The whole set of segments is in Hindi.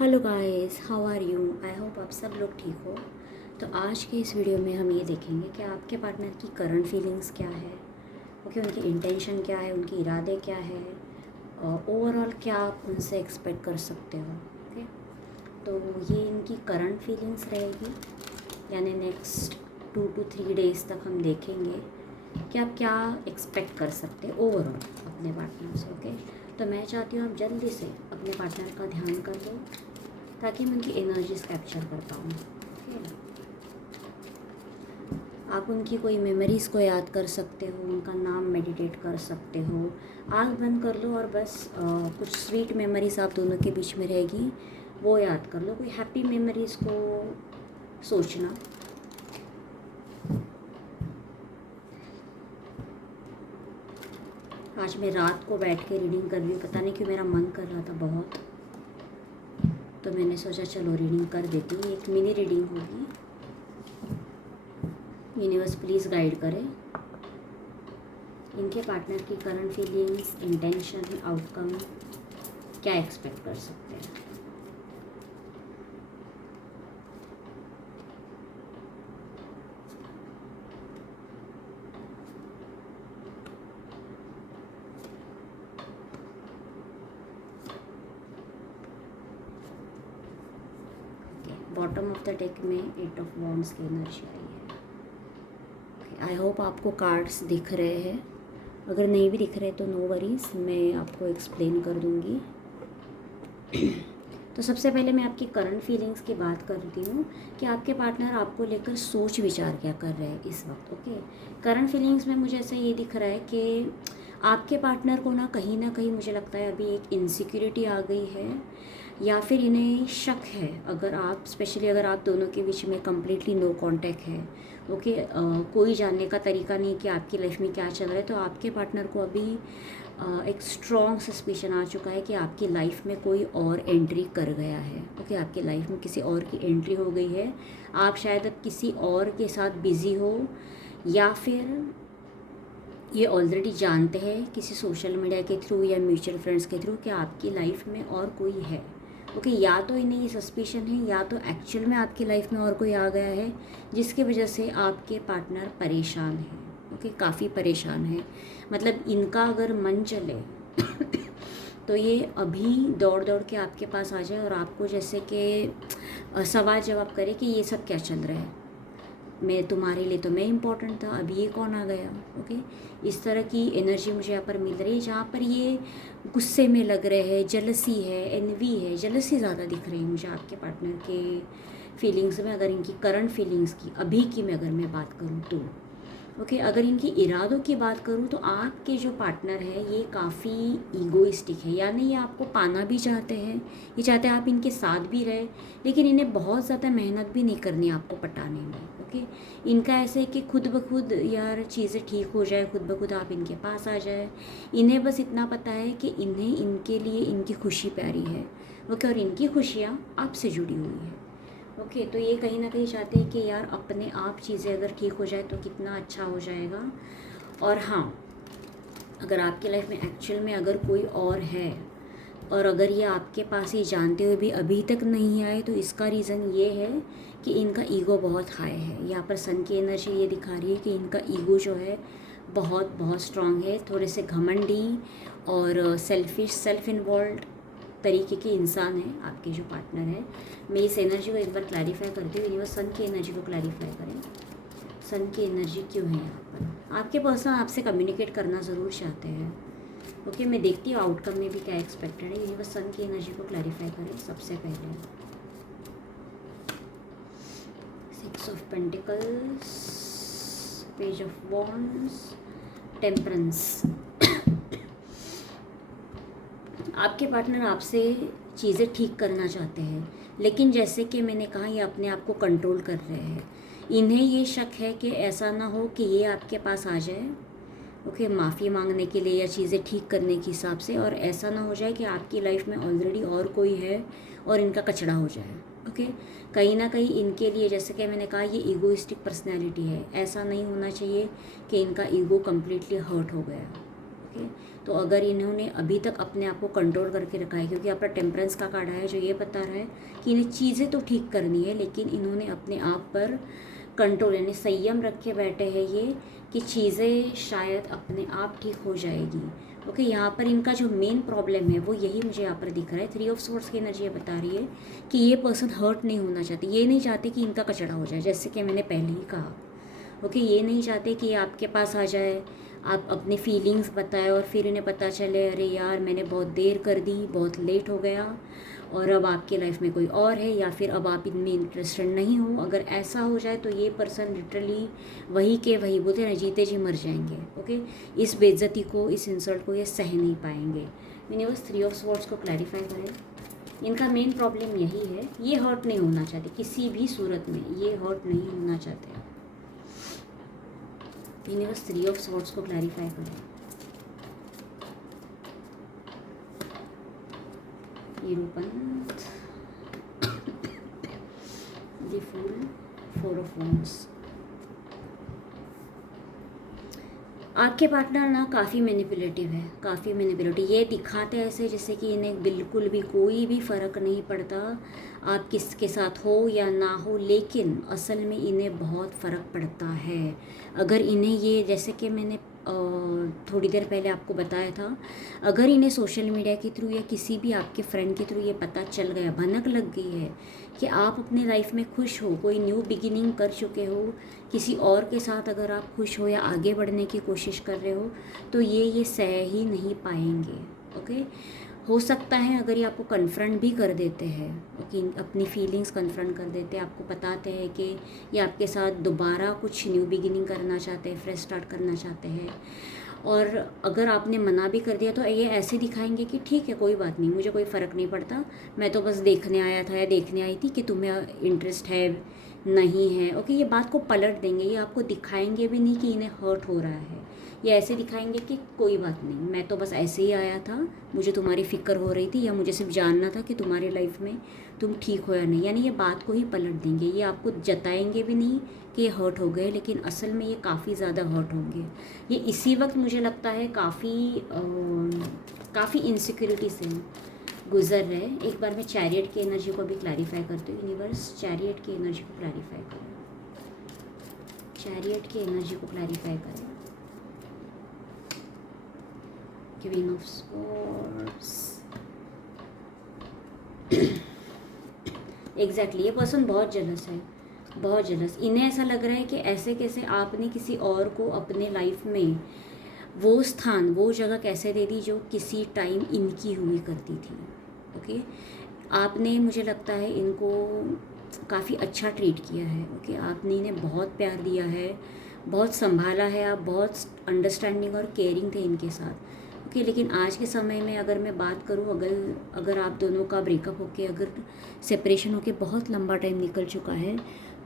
Hello guys, how are you. I hope आप सब लोग ठीक हो। तो आज के इस वीडियो में हम ये देखेंगे कि आपके पार्टनर की करंट फीलिंग्स क्या है, ओके, उनकी इंटेंशन क्या है, उनके इरादे क्या है, ओवरऑल क्या आप उनसे एक्सपेक्ट कर सकते हो। ओके, तो ये इनकी करंट फीलिंग्स रहेगी, यानी नेक्स्ट 2 to 3 डेज़ तक हम देखेंगे कि आप क्या एक्सपेक्ट कर सकते हैं ओवरऑल अपने पार्टनर से। ओके, तो मैं चाहती हूँ आप जल्दी से अपने पार्टनर का ध्यान कर लो ताकि मैं उनकी एनर्जीज कैप्चर कर पाऊँ। ठीक है, आप उनकी कोई मेमोरीज़ को याद कर सकते हो, उनका नाम मेडिटेट कर सकते हो। आँख बंद कर लो और बस कुछ स्वीट मेमोरीज़ आप दोनों के बीच में रहेगी वो याद कर लो। कोई हैप्पी मेमोरीज़ को सोचना। आज मैं रात को बैठ के रीडिंग कर रही हूँ, पता नहीं क्यों मेरा मन कर रहा था बहुत, तो मैंने सोचा चलो रीडिंग कर देती हूँ। एक मिनी रीडिंग होगी। यूनिवर्स प्लीज़ गाइड करें इनके पार्टनर की करंट फीलिंग्स, इंटेंशन, आउटकम क्या एक्सपेक्ट कर सकते हैं। बॉटम ऑफ द डेक में 8 ऑफ वॉन्ड्स की एनर्जी आई है। आई होप आपको कार्ड्स दिख रहे हैं। अगर नहीं भी दिख रहे तो नो वरीज, मैं आपको एक्सप्लेन कर दूंगी। तो सबसे पहले मैं आपकी करंट फीलिंग्स की बात करती हूँ कि आपके पार्टनर आपको लेकर सोच विचार क्या कर रहे हैं इस वक्त। ओके, करंट फीलिंग्स में मुझे ऐसा ये दिख रहा है कि आपके पार्टनर को ना कहीं मुझे लगता है अभी एक इनसिक्योरिटी आ गई है, या फिर इन्हें शक है। अगर आप स्पेशली अगर आप दोनों के बीच में कम्प्लीटली नो कांटेक्ट है, ओके, कोई जानने का तरीका नहीं कि आपकी लाइफ में क्या चल रहा है, तो आपके पार्टनर को अभी एक स्ट्रॉन्ग सस्पिशन आ चुका है कि आपकी लाइफ में कोई और एंट्री कर गया है। ओके, आपकी लाइफ में किसी और की एंट्री हो गई है। आप शायद अब किसी और के साथ बिज़ी हो, या फिर ये ऑलरेडी जानते हैं किसी सोशल मीडिया के थ्रू या म्यूचुअल फ्रेंड्स के थ्रू कि आपकी लाइफ में और कोई है। ओके, या तो इन्हें ये सस्पिशन है, या तो एक्चुअल में आपकी लाइफ में और कोई आ गया है जिसकी वजह से आपके पार्टनर परेशान है। ओके, काफ़ी परेशान है। मतलब इनका अगर मन चले तो ये अभी दौड़ दौड़ के आपके पास आ जाए और आपको जैसे कि सवाल जवाब करे कि ये सब क्या चल रहा है, मैं तुम्हारे लिए तो मैं इम्पोर्टेंट था, अभी ये कौन आ गया। ओके, इस तरह की एनर्जी मुझे यहाँ पर मिल रही है, जहाँ पर ये गुस्से में लग रहे हैं, जलसी है, एनवी है, जलसी ज़्यादा दिख रही है मुझे आपके पार्टनर के फीलिंग्स में। अगर इनकी करंट फीलिंग्स की अभी की मैं अगर मैं बात करूँ तो ओके, अगर इनकी इरादों की बात करूँ तो आपके जो पार्टनर है ये काफ़ी ईगोइस्टिक है, यानी ये आपको पाना भी चाहते हैं, ये चाहते हैं आप इनके साथ भी रहे, लेकिन इन्हें बहुत ज़्यादा मेहनत भी नहीं करनी आपको पटाने में। ओके, इनका ऐसे है कि खुद ब खुद यार चीज़ें ठीक हो जाए, खुद ब खुद आप इनके पास आ जाए। इन्हें बस इतना पता है कि इन्हें इनके लिए इनकी खुशी प्यारी है। ओके, और इनकी खुशियाँ आपसे जुड़ी हुई है। ओके, तो ये कहीं ना कहीं चाहते हैं कि यार अपने आप चीज़ें अगर ठीक हो जाए तो कितना अच्छा हो जाएगा। और हाँ, अगर आपकी लाइफ में एक्चुअल में अगर कोई और है, और अगर ये आपके पास ही जानते हुए भी अभी तक नहीं आए, तो इसका रीज़न ये है कि इनका ईगो बहुत हाई है। यहाँ पर सन की एनर्जी ये दिखा रही है कि इनका ईगो जो है बहुत बहुत स्ट्रांग है, थोड़े से घमंडी और सेल्फिश, सेल्फ इन्वॉल्व तरीके के इंसान हैं आपके जो पार्टनर है। मैं इस एनर्जी को एक बार क्लैरिफाई करती हूँ। यूनिवर्स सन की एनर्जी को क्लैरिफाई करें, सन की एनर्जी क्यों है यहाँ पर। आपके पर्सन आपसे कम्युनिकेट करना ज़रूर चाहते हैं। ओके, मैं देखती हूँ आउटकम में भी क्या एक्सपेक्टेड है। यूनिवर्स सन की एनर्जी को क्लैरिफाई करें सबसे पहले। 6 of pentacles, page of wands, temperance. आपके पार्टनर आपसे चीज़ें ठीक करना चाहते हैं, लेकिन जैसे कि मैंने कहा ये अपने आप को कंट्रोल कर रहे हैं। इन्हें ये शक है कि ऐसा ना हो कि ये आपके पास आ जाए, ओके, माफ़ी मांगने के लिए या चीज़ें ठीक करने के हिसाब से, और ऐसा ना हो जाए कि आपकी लाइफ में ऑलरेडी और कोई है और इनका कचड़ा हो जाए। ओके, कहीं ना कहीं इनके लिए, जैसे कि मैंने कहा, ये ईगोइस्टिक पर्सनैलिटी है। ऐसा नहीं होना चाहिए कि इनका ईगो कम्प्लीटली हर्ट हो गया। ओके, तो अगर इन्होंने अभी तक अपने आप को कंट्रोल करके रखा है, क्योंकि आपका टेम्परेंस का कार्ड है जो ये बता रहा है कि इन्हें चीज़ें तो ठीक करनी है, लेकिन इन्होंने अपने आप पर कंट्रोल यानी संयम रख के बैठे हैं ये कि चीज़ें शायद अपने आप ठीक हो जाएगी। ओके, यहाँ पर इनका जो मेन प्रॉब्लम है वो यही मुझे यहाँ पर दिख रहा है। 3 ऑफ सोर्ड्स की एनर्जी ये बता रही है कि ये पर्सन हर्ट नहीं होना चाहते, ये नहीं चाहते कि इनका कचड़ा हो जाए, जैसे कि मैंने पहले ही कहा। ओके, ये नहीं चाहते कि आपके पास आ जाए, आप अपनी फीलिंग्स बताएं और फिर इन्हें पता चले अरे यार मैंने बहुत देर कर दी, बहुत लेट हो गया और अब आपकी लाइफ में कोई और है, या फिर अब आप इनमें इंटरेस्टेड नहीं हो। अगर ऐसा हो जाए तो ये पर्सन लिटरली वही के वही बोलते हैं ना, जीते जी मर जाएंगे। ओके, इस बेइज्जती को, इस इंसल्ट को ये सह नहीं पाएंगे। यूनिवर्स 3 ऑफ स्वॉर्ड्स को क्लैरिफाई करें। इनका मेन प्रॉब्लम यही है, ये हर्ट नहीं होना चाहते किसी भी सूरत में, ये हर्ट नहीं होना चाहते। यूनिवर्स 3 ऑफ स्वॉर्ड्स को क्लैरिफाई करें। यूरोपंथ, द फूल, 4 ऑफ वॉन्ड्स। आपके पार्टनर ना काफ़ी मैनिपुलेटिव है, काफ़ी मैनिपुलेटिव। ये दिखाते हैं ऐसे जैसे कि इन्हें बिल्कुल भी कोई भी फ़र्क नहीं पड़ता आप किसके साथ हो या ना हो, लेकिन असल में इन्हें बहुत फ़र्क पड़ता है। अगर इन्हें ये, जैसे कि मैंने थोड़ी देर पहले आपको बताया था, अगर इन्हें सोशल मीडिया के थ्रू या किसी भी आपके फ्रेंड के थ्रू ये पता चल गया, भनक लग गई है कि आप अपने लाइफ में खुश हो, कोई न्यू बिगिनिंग कर चुके हो, किसी और के साथ अगर आप खुश हो या आगे बढ़ने की कोशिश कर रहे हो, तो ये सह ही नहीं पाएंगे। ओके, हो सकता है अगर ये आपको कन्फ्रंट भी कर देते हैं, ओके, अपनी फीलिंग्स कन्फ्रंट कर देते हैं, आपको बताते हैं कि ये आपके साथ दोबारा कुछ न्यू बिगिनिंग करना चाहते हैं, फ्रेश स्टार्ट करना चाहते हैं, और अगर आपने मना भी कर दिया तो ये ऐसे दिखाएंगे कि ठीक है कोई बात नहीं, मुझे कोई फ़र्क नहीं पड़ता, मैं तो बस देखने आया था या देखने आई थी कि तुम्हें इंटरेस्ट है नहीं है। ओके, ये बात को पलट देंगे, ये आपको दिखाएंगे भी नहीं कि इन्हें हर्ट हो रहा है, ये ऐसे दिखाएंगे कि कोई बात नहीं, मैं तो बस ऐसे ही आया था, मुझे तुम्हारी फ़िक्र हो रही थी, या मुझे सिर्फ जानना था कि तुम्हारी लाइफ में तुम ठीक हो या नहीं। यानी ये बात को ही पलट देंगे, ये आपको जताएंगे भी नहीं कि ये हर्ट हो गए, लेकिन असल में ये काफ़ी ज़्यादा हर्ट होंगे। ये इसी वक्त मुझे लगता है काफ़ी इनसिक्योरिटी से गुजर रहे। एक बार मैं चैरियट की एनर्जी को भी क्लैरिफाई करती हूँ। यूनिवर्स चैरियट की एनर्जी को क्लैरिफाई करें, चैरियट की एनर्जी को क्लैरिफाई करें। क्वीन ऑफ स्वॉर्ड्स, एग्जैक्टली, ये पर्सन बहुत जेलस है, बहुत जेलस। इन्हें ऐसा लग रहा है कि ऐसे कैसे आपने किसी और को अपने लाइफ में वो स्थान, वो जगह कैसे दे दी जो किसी टाइम इनकी हुई करती थी। ओके, आपने, मुझे लगता है, इनको काफ़ी अच्छा ट्रीट किया है। ओके, आपने इन्हें बहुत प्यार दिया है, बहुत संभाला है, आप बहुत अंडरस्टैंडिंग और केयरिंग थे इनके साथ। ओके, लेकिन आज के समय में अगर मैं बात करूँ, अगर आप दोनों का ब्रेकअप होके, अगर सेपरेशन होके बहुत लंबा टाइम निकल चुका है,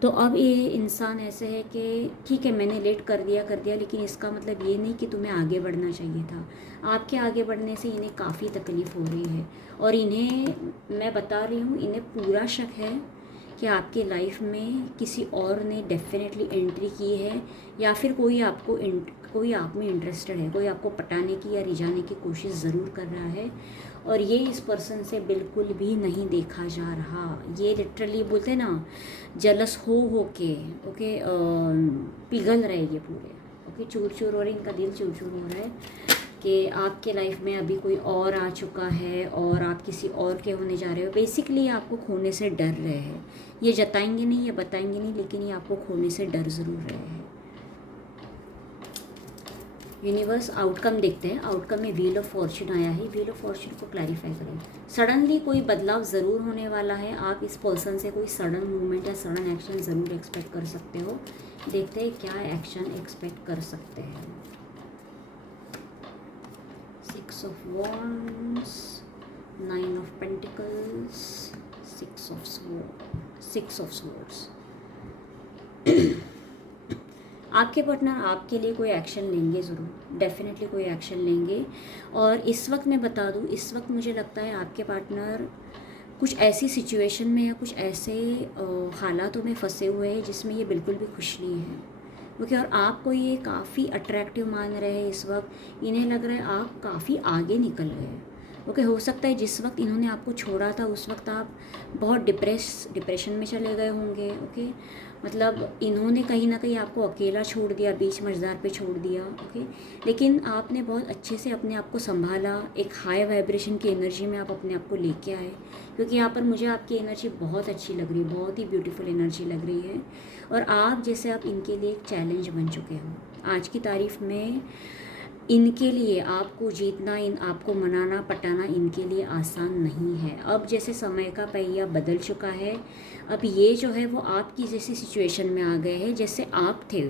तो अब ये इंसान ऐसे है कि ठीक है मैंने लेट कर दिया, लेकिन इसका मतलब ये नहीं कि तुम्हें आगे बढ़ना चाहिए था। आपके आगे बढ़ने से इन्हें काफ़ी तकलीफ़ हो रही है, और इन्हें, मैं बता रही हूँ, इन्हें पूरा शक है कि आपकी लाइफ में किसी और ने डेफिनेटली एंट्री की है, या फिर कोई आप में इंटरेस्टेड है, कोई आपको पटाने की या रिझाने की कोशिश ज़रूर कर रहा है, और ये इस पर्सन से बिल्कुल भी नहीं देखा जा रहा। ये लिटरली बोलते हैं ना, जलस हो के, ओके, पिघल रहे ये पूरे। ओके, चूर चूर हो रहे, इनका दिल चूर चूर हो रहा है कि आपके लाइफ में अभी कोई और आ चुका है और आप किसी और के होने जा रहे हो। बेसिकली आपको खोने से डर रहे हैं, ये जताएंगे नहीं, ये बताएंगे नहीं, लेकिन ये आपको खोने से डर ज़रूर रहे हैं। यूनिवर्स आउटकम देखते हैं। आउटकम में व्हील ऑफ फॉर्चून आया है, व्हील ऑफ फॉर्चून को क्लैरिफाई करें। सडनली कोई बदलाव ज़रूर होने वाला है, आप इस पर्सन से कोई सडन मूवमेंट या सडन एक्शन ज़रूर एक्सपेक्ट कर सकते हो। देखते हैं क्या एक्शन एक्सपेक्ट कर सकते हैं। 6 of wands, 9 of pentacles, 6 of swords. आपके पार्टनर आपके लिए कोई एक्शन लेंगे ज़रूर, डेफिनेटली कोई एक्शन लेंगे। और इस वक्त मैं बता दूँ, इस वक्त मुझे लगता है आपके पार्टनर कुछ ऐसी सिचुएशन में या कुछ ऐसे हालातों में फंसे हुए हैं जिसमें ये बिल्कुल भी खुश नहीं है। ओके। और आपको ये काफ़ी अट्रैक्टिव मान रहे हैं इस वक्त, इन्हें लग रहा है आप काफ़ी आगे निकल गए। ओके, हो सकता है जिस वक्त इन्होंने आपको छोड़ा था उस वक्त आप बहुत डिप्रेशन में चले गए होंगे। ओके, मतलब इन्होंने कहीं ना कहीं आपको अकेला छोड़ दिया, बीच मझधार पे छोड़ दिया। ओके, लेकिन आपने बहुत अच्छे से अपने आप को संभाला, एक हाई वाइब्रेशन की एनर्जी में आप अपने आप को लेके आए, क्योंकि यहाँ पर मुझे आपकी एनर्जी बहुत अच्छी लग रही है, बहुत ही ब्यूटीफुल एनर्जी लग रही है। और आप जैसे आप इनके लिए एक चैलेंज बन चुके हो आज की तारीफ में। इनके लिए आपको जीतना, इन आपको मनाना पटाना इनके लिए आसान नहीं है। अब जैसे समय का पहिया बदल चुका है, अब ये जो है वो आपकी जैसी सिचुएशन में आ गए हैं जैसे आप थे।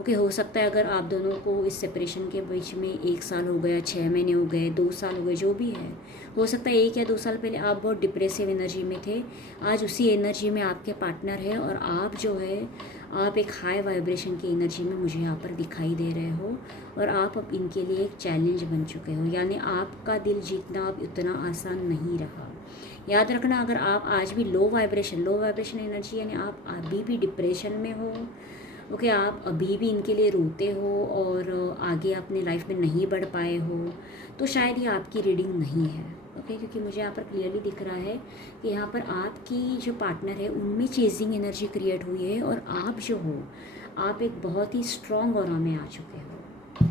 ओके, हो सकता है अगर आप दोनों को इस सेपरेशन के बीच में 1 साल हो गया, 6 महीने हो गए, 2 साल हो गए, जो भी है, हो सकता है 1 या 2 साल पहले आप बहुत डिप्रेसिव एनर्जी में थे, आज उसी एनर्जी में आपके पार्टनर है और आप जो है आप एक हाई वाइब्रेशन की एनर्जी में मुझे यहाँ पर दिखाई दे रहे हो और आप अब इनके लिए एक चैलेंज बन चुके हो। यानी आपका दिल जीतना अब उतना आसान नहीं रहा। याद रखना, अगर आप आज भी लो वाइब्रेशन एनर्जी यानी आप अभी भी डिप्रेशन में हो, ओके, आप अभी भी इनके लिए रोते हो और आगे अपनी लाइफ में नहीं बढ़ पाए हो, तो शायद ये आपकी रीडिंग नहीं है। ओके, क्योंकि मुझे यहाँ पर क्लियरली दिख रहा है कि यहाँ पर आपकी जो पार्टनर है उनमें चेजिंग एनर्जी क्रिएट हुई है और आप जो हो आप एक बहुत ही स्ट्रॉन्ग ऑरा में आ चुके हो।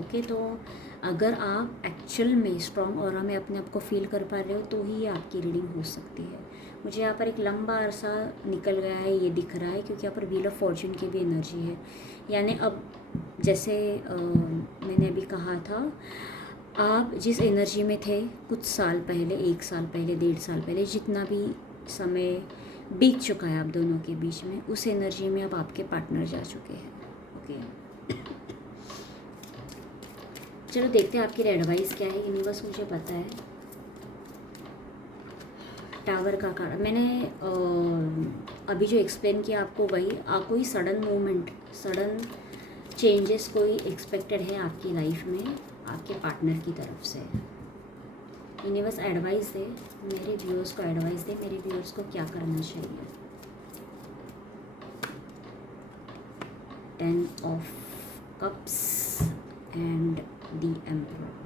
ओके, तो अगर आप एक्चुअल में स्ट्रॉन्ग ऑरा में अपने आप को फील कर पा रहे हो तो ही आपकी रीडिंग हो सकती है। मुझे यहाँ पर एक लंबा अरसा निकल गया है ये दिख रहा है, क्योंकि यहाँ पर व्हील ऑफ फॉर्चून की भी एनर्जी है। यानी अब जैसे मैंने अभी कहा था, आप जिस एनर्जी में थे कुछ साल पहले, 1 साल पहले, 1.5 साल पहले, जितना भी समय बीत चुका है आप दोनों के बीच में, उस एनर्जी में अब आपके पार्टनर जा चुके हैं। ओके, चलो देखते हैं आपकी एडवाइस क्या है। यूनिवर्स मुझे पता है टावर का कार्ड मैंने अभी जो एक्सप्लेन किया आपको, वही कोई सडन मूवमेंट, सडन चेंजेस कोई एक्सपेक्टेड है आपकी लाइफ में आपके पार्टनर की तरफ से। यूनिवर्स एडवाइस दे, मेरे व्यूअर्स को एडवाइस दे, मेरे व्यूअर्स को क्या करना चाहिए। 10 of cups and the emperor.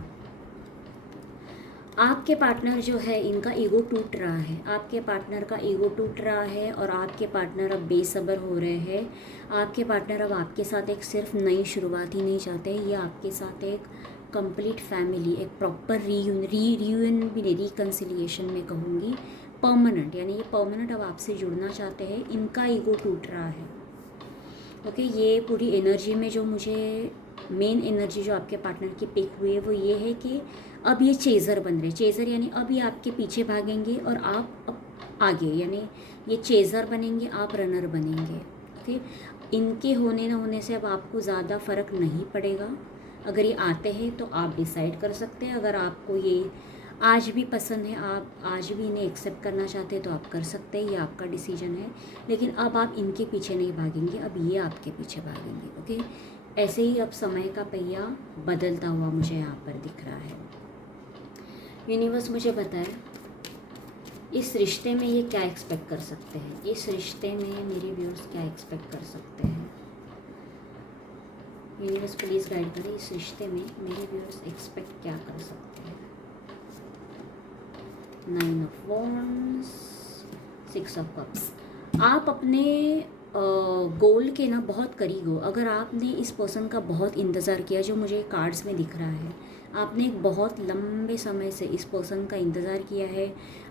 आपके पार्टनर जो है इनका ईगो टूट रहा है, आपके पार्टनर का ईगो टूट रहा है और आपके पार्टनर अब बेसब्र हो रहे हैं। आपके पार्टनर अब आपके साथ एक सिर्फ नई शुरुआत ही नहीं चाहते, ये आपके साथ एक कंप्लीट फैमिली, एक प्रॉपर रीयूनियन भी, रिकन्सिलिएशन में कहूँगी, परमानेंट, यानी ये परमानेंट अब आपसे जुड़ना चाहते हैं। इनका ईगो टूट रहा है। ओके, ये पूरी एनर्जी में जो मुझे मेन एनर्जी जो आपके पार्टनर की पिक हुई है वो ये है कि अब ये चेज़र बन रहे, चेज़र यानी अब ये आपके पीछे भागेंगे और आप अब आगे, यानी ये चेज़र बनेंगे, आप रनर बनेंगे। ओके, इनके होने न होने से अब आपको ज़्यादा फ़र्क नहीं पड़ेगा। अगर ये आते हैं तो आप डिसाइड कर सकते हैं, अगर आपको ये आज भी पसंद है, आप आज भी इन्हें एक्सेप्ट करना चाहते हैं तो आप कर सकते हैं, ये आपका डिसीजन है। लेकिन अब आप इनके पीछे नहीं भागेंगे, अब ये आपके पीछे भागेंगे। ओके, ऐसे ही अब समय का पहिया बदलता हुआ मुझे यहाँ पर दिख रहा है। यूनिवर्स मुझे बताए इस रिश्ते में ये क्या एक्सपेक्ट कर सकते हैं, इस रिश्ते में मेरे व्यूअर्स क्या एक्सपेक्ट कर सकते हैं। यूनिवर्स प्लीज़ गाइड करें, इस रिश्ते में मेरे व्यूअर्स एक्सपेक्ट क्या कर सकते हैं। 9 ऑफ वॉन्ड्स, 6 ऑफ कप्स। आप अपने गोल के ना बहुत करीब हो। अगर आपने इस पर्सन का बहुत इंतज़ार किया, जो मुझे कार्ड्स में दिख रहा है, आपने एक बहुत लंबे समय से इस पर्सन का इंतज़ार किया है,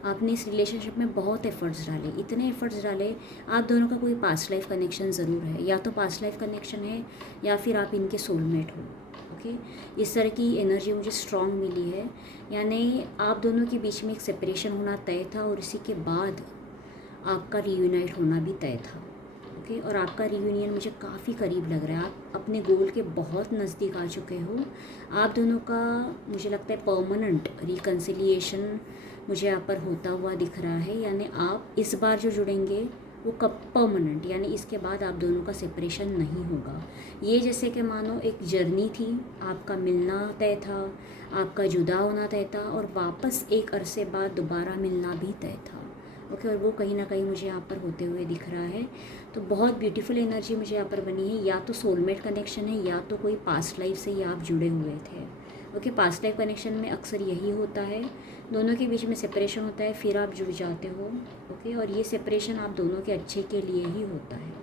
आपने इस रिलेशनशिप में बहुत एफ़र्ट्स डाले, इतने एफ़र्ट्स डाले। आप दोनों का कोई पास्ट लाइफ कनेक्शन ज़रूर है, या तो पास्ट लाइफ कनेक्शन है या फिर आप इनके सोलमेट हो। ओके, इस तरह की एनर्जी मुझे स्ट्रॉन्ग मिली है, यानी आप दोनों के बीच में एक सेपरेशन होना तय था और इसी के बाद आपका रीयूनाइट होना भी तय था। ओके, और आपका रीयूनियन मुझे काफ़ी करीब लग रहा है, आप अपने गोल के बहुत नज़दीक आ चुके हो। आप दोनों का मुझे लगता है परमानेंट रिकन्सिलिएशन मुझे यहाँ पर होता हुआ दिख रहा है, यानी आप इस बार जो जुड़ेंगे वो कब परमानेंट, यानी इसके बाद आप दोनों का सेपरेशन नहीं होगा। ये जैसे कि मानो एक जर्नी थी, आपका मिलना तय था, आपका जुदा होना तय था और वापस एक अरसे बाद दोबारा मिलना भी तय था। ओके, और वो कहीं ना कहीं मुझे यहाँ पर होते हुए दिख रहा है। तो बहुत ब्यूटीफुल एनर्जी मुझे यहाँ पर बनी है, या तो सोलमेट कनेक्शन है या तो कोई पास्ट लाइफ से ही आप जुड़े हुए थे। ओके, पास्ट लाइफ कनेक्शन में अक्सर यही होता है, दोनों के बीच में सेपरेशन होता है, फिर आप जुड़ जाते हो। ओके, और ये सेपरेशन आप दोनों के अच्छे के लिए ही होता है।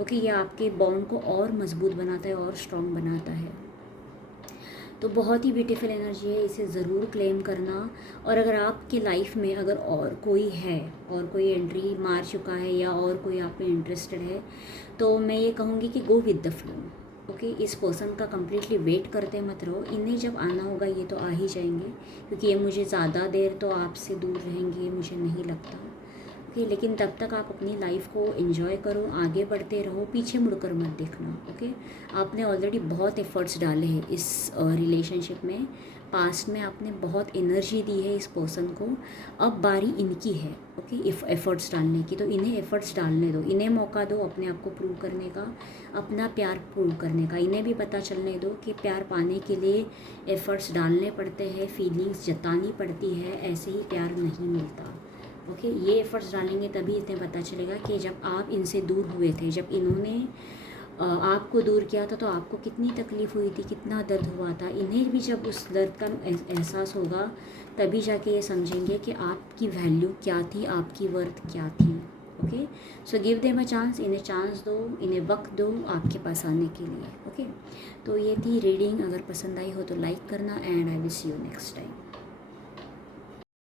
ओके, ये आपके बॉन्ड को और मजबूत बनाता है और स्ट्रॉन्ग बनाता है। तो बहुत ही ब्यूटीफुल एनर्जी है, इसे ज़रूर क्लेम करना। और अगर आपकी लाइफ में अगर और कोई है, और कोई एंट्री मार चुका है, या और कोई आप में इंटरेस्टेड है, तो मैं ये कहूँगी कि go with the flow. Okay, इस पर्सन का कम्प्लीटली वेट करते मत रहो, इन्हें जब आना होगा ये तो आ ही जाएंगे, क्योंकि ये मुझे ज़्यादा देर तो आपसे दूर रहेंगे मुझे नहीं लगता। ओके, लेकिन तब तक आप अपनी लाइफ को एंजॉय करो, आगे बढ़ते रहो, पीछे मुड़कर मत देखना। ओके, आपने ऑलरेडी बहुत एफर्ट्स डाले हैं इस रिलेशनशिप में, पास्ट में आपने बहुत एनर्जी दी है इस पर्सन को, अब बारी इनकी है। ओके, एफर्ट्स डालने की, तो इन्हें एफर्ट्स डालने दो, इन्हें मौका दो अपने आप को प्रूव करने का, अपना प्यार प्रूव करने का। इन्हें भी पता चलने दो कि प्यार पाने के लिए एफर्ट्स डालने पड़ते हैं, फीलिंग्स जतानी पड़ती है, ऐसे ही प्यार नहीं मिलता। ओके, ये एफर्ट्स डालेंगे तभी इन्हें पता चलेगा कि जब आप इनसे दूर हुए थे, जब इन्होंने आपको दूर किया था, तो आपको कितनी तकलीफ़ हुई थी, कितना दर्द हुआ था। इन्हें भी जब उस दर्द का एहसास होगा, तभी जाके ये समझेंगे कि आपकी वैल्यू क्या थी, आपकी वर्थ क्या थी। Okay, so give them a chance, इन्हें चांस दो, इन्हें वक्त दो आपके पास आने के लिए। ओके, तो ये थी रीडिंग। अगर पसंद आई हो तो लाइक करना, and I will see you next time.